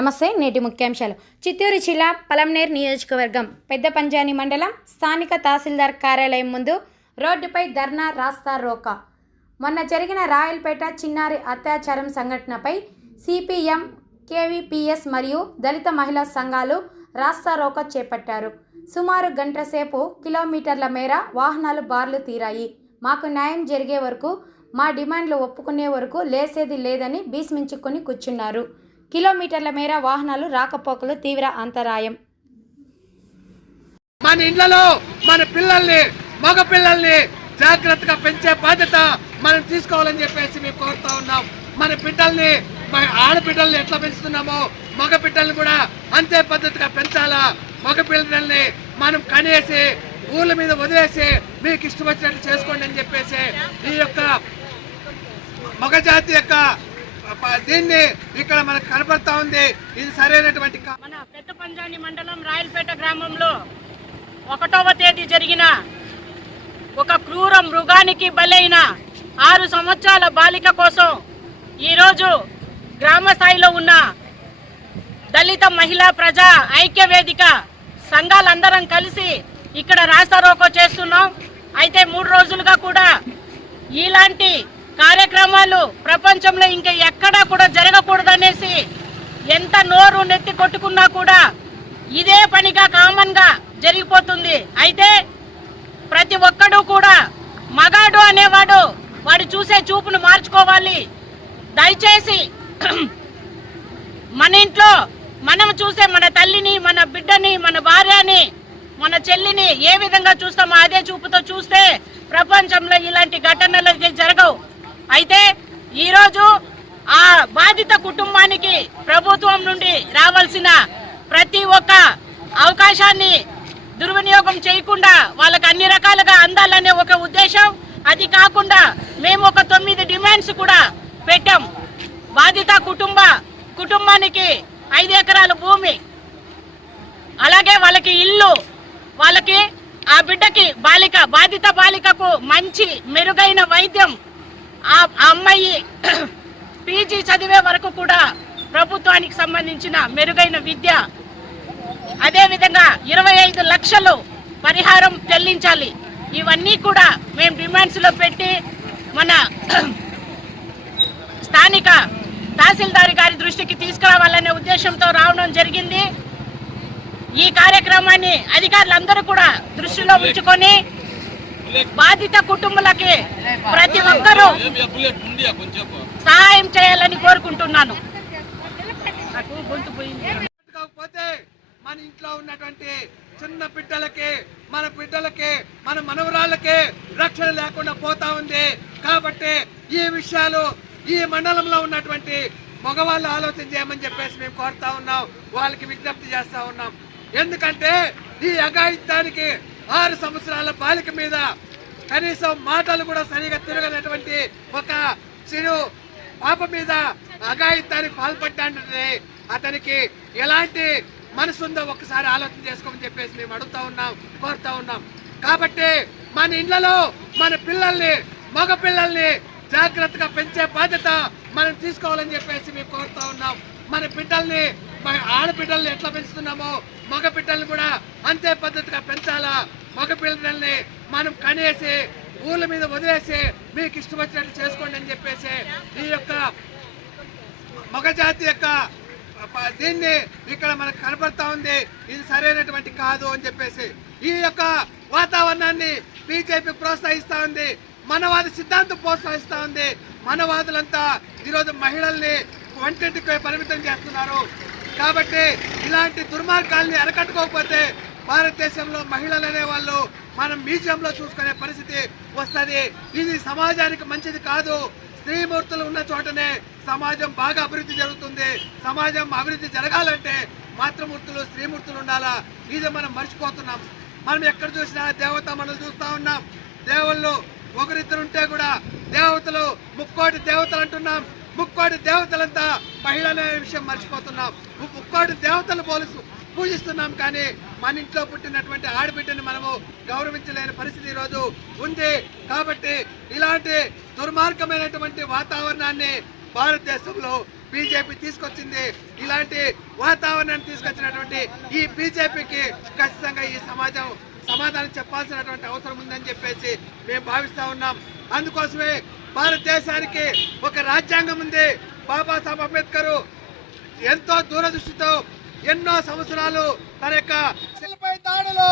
నమస్తే నేటి ముఖ్యాంశాలు. చిత్తూరు జిల్లా పలంనేర్ నియోజకవర్గం పెద్ద పంజాని మండలం స్థానిక తహసీల్దార్ కార్యాలయం ముందు రోడ్డుపై ధర్నా రాస్తా రోకా. మొన్న జరిగిన రాయలపేట చిన్నారి అత్యాచారం సంఘటనపై సిపిఎం కేవీపీఎస్ మరియు దళిత మహిళా సంఘాలు రాస్తా రోకా చేపట్టారు. సుమారు గంట సేపు కిలోమీటర్ల మేర వాహనాలు బార్లు తీరాయి. మాకు న్యాయం జరిగే వరకు మా డిమాండ్లు ఒప్పుకునే వరకు లేసేది లేదని భీష్మించుకొని కూర్చున్నారు. కిలోమీటర్ల మేర వాహనాలు రాకపోకలు తీవ్ర అంతరాయం. మన ఇండ్లలో మన పిల్లల్ని మగ పిల్లల్ని జాగ్రత్తగా పెంచే బాధ్యత మనం తీసుకోవాలని చెప్పేసి మేము కోరుతా ఉన్నాం. మన బిడ్డల్ని మన ఆడబిడ్డల్ని ఎట్లా పెంచుతున్నామో మగ బిడ్డల్ని కూడా అంతే పద్ధతిగా పెంచాలా? మగ పిల్లల్ని మనం కనేసి ఊళ్ళ మీద వదిలేసి మీకు ఇష్టం వచ్చినట్టు చేసుకోండి అని చెప్పేసి ఈ యొక్క మగజాతి యొక్క దీన్ని ఇక్కడ మనకు కనపడతా ఉంది. ఇది సరైనటువంటి మన పెద్ద పంజాని మండలం రాయలపేట గ్రామంలో ఒకటవ తేదీ జరిగిన ఒక క్రూర మృగానికి బలైన ఆరు సంవత్సరాల బాలిక కోసం ఈరోజు గ్రామ స్థాయిలో ఉన్న దళిత మహిళా ప్రజా ఐక్య వేదిక సంఘాలందరం కలిసి ఇక్కడ రాస్తారోకో చేస్తున్నాం. అయితే మూడు రోజులుగా కూడా ఇలాంటి కార్యక్రమాలు ప్రపంచంలో ఇంకా ఎక్కడా కూడా జరగకూడదనేసి ఎంత నోరు నెత్తి కొట్టుకున్నా కూడా ఇదే పనిగా కామన్గా జరిగిపోతుంది. అయితే ప్రతి ఒక్కడు కూడా మగాడు అనేవాడు వాడు చూసే చూపును మార్చుకోవాలి. దయచేసి మన ఇంట్లో మనం చూసే మన తల్లిని మన బిడ్డని మన భార్యని మన చెల్లిని ఏ విధంగా చూస్తామో అదే చూపుతో చూస్తే ప్రపంచంలో ఇలాంటి ఘటనలు జరగవు. అయితే ఈరోజు ఆ బాధిత కుటుంబానికి ప్రభుత్వం నుండి రావాల్సిన ప్రతి ఒక్క అవకాశాన్ని దుర్వినియోగం చేయకుండా వాళ్ళకి అన్ని రకాలుగా అందాలనే ఒక ఉద్దేశం. అది కాకుండా మేము ఒక తొమ్మిది డిమాండ్స్ కూడా పెట్టాం. బాధిత కుటుంబ కుటుంబానికి ఐదు ఎకరాల భూమి. అలాగే వాళ్ళకి ఇల్లు వాళ్ళకి ఆ బిడ్డకి బాలిక బాధిత బాలికకు మంచి మెరుగైన వైద్యం ఆ అమ్మాయి పీజీ చదివే వరకు కూడా ప్రభుత్వానికి సంబంధించిన మెరుగైన విద్య అదేవిధంగా ఇరవై ఐదు లక్షలు పరిహారం చెల్లించాలి. ఇవన్నీ కూడా మేము డిమాండ్స్లో పెట్టి మన స్థానిక తహసీల్దార్ గారి దృష్టికి తీసుకురావాలనే ఉద్దేశంతో రావడం జరిగింది. ఈ కార్యక్రమాన్ని అధికారులందరూ కూడా దృష్టిలో ఉంచుకొని బాధిత కుటుంబాలకి ప్రతి ఒక్కరూ సహాయం చేయాలని కోరుకుంటున్నాను. మన ఇంట్లో ఉన్నటువంటి చిన్న బిడ్డలకి మన బిడ్డలకి మన మనవరాళ్ళకి రక్షణ లేకుండా పోతా ఉంది. కాబట్టి ఈ విషయాలు ఈ మండలంలో ఉన్నటువంటి మగవాళ్ళు ఆలోచన చేయమని చెప్పేసి మేము కోరుతా ఉన్నాం. వాళ్ళకి విజ్ఞప్తి చేస్తా ఉన్నాం. ఎందుకంటే ఈ అఘాయిత్యానికి ఆరు సంవత్సరాల బాలిక మీద కనీసం మాటలు కూడా సరిగా తిరగనటువంటి ఒక చిరు పాప మీద అఘాయిత్యానికి పాల్పడ్డాడంటే అతనికి ఎలాంటి మనసు ఉందో ఒకసారి ఆలోచన చేసుకోమని చెప్పేసి మేము అడుగుతా ఉన్నాం కోరుతా ఉన్నాం. కాబట్టి మన ఇళ్ళలో మన పిల్లల్ని మగ పిల్లల్ని జాగ్రత్తగా పెంచే బాధ్యత మనం తీసుకోవాలని చెప్పేసి మేము కోరుతా ఉన్నాం. మన బిడ్డల్ని మన ఆడబిడ్డల్ని ఎట్లా పెంచుతున్నామో మగ బిడ్డల్ని కూడా అంతే పద్ధతిగా పెంచాలా? మగపిల్లల్ని మనం కనేసి ఊళ్ళ మీద వదిలేసి మీకు ఇష్టం వచ్చినట్లు చేసుకోండి అని చెప్పేసి ఈ యొక్క మగజాతి యొక్క దీన్ని ఇక్కడ మనకు కనపడతా ఉంది. ఇది సరైనటువంటి కాదు అని చెప్పేసి ఈ యొక్క వాతావరణాన్ని బీజేపీ ప్రోత్సహిస్తా ఉంది. మనవాది సిద్ధాంతం ప్రోత్సహిస్తా ఉంది. మనవాదులంతా ఈరోజు మహిళల్ని వంటింటికి పరిమితం చేస్తున్నారు. కాబట్టి ఇలాంటి దుర్మార్గాల్ని అరకట్టుకోకపోతే భారతదేశంలో మహిళలు అనే వాళ్ళు మనం మ్యూజియంలో చూసుకునే పరిస్థితి వస్తుంది. ఇది సమాజానికి మంచిది కాదు. స్త్రీమూర్తులు ఉన్న చోటనే సమాజం బాగా అభివృద్ధి జరుగుతుంది. సమాజం అభివృద్ధి జరగాలంటే మాతృమూర్తులు స్త్రీమూర్తులు ఉండాలా? ఇది మనం మర్చిపోతున్నాం. మనం ఎక్కడ చూసినా దేవత మనం చూస్తూ ఉన్నాం. దేవుళ్ళు ఒకరిద్దరు ఉంటే కూడా దేవతలు ముక్కోటి దేవతలు అంటున్నాం. ముక్కోడి దేవతలంతా మహిళ విషయం మర్చిపోతున్నాం. ముక్కోడి దేవతలు పోలీసు పూజిస్తున్నాం కానీ మన ఇంట్లో పుట్టినటువంటి ఆడబిడ్డని మనము గౌరవించలేని పరిస్థితి ఈరోజు ఉంది. కాబట్టి ఇలాంటి దుర్మార్గమైనటువంటి వాతావరణాన్ని భారతదేశంలో బీజేపీ తీసుకొచ్చింది. ఇలాంటి వాతావరణాన్ని తీసుకొచ్చినటువంటి ఈ బీజేపీకి ఖచ్చితంగా ఈ సమాజం సమాధానం చెప్పాల్సినటువంటి అవసరం ఉందని చెప్పేసి మేము భావిస్తూ ఉన్నాం. అందుకోసమే భారతదేశానికి ఒక రాజ్యాంగం ఉంది. బాబాసాహెబ్ అంబేద్కర్ ఎంతో దూరదృష్టితో ఎన్నో సంవత్సరాలు తన యొక్క దాడులు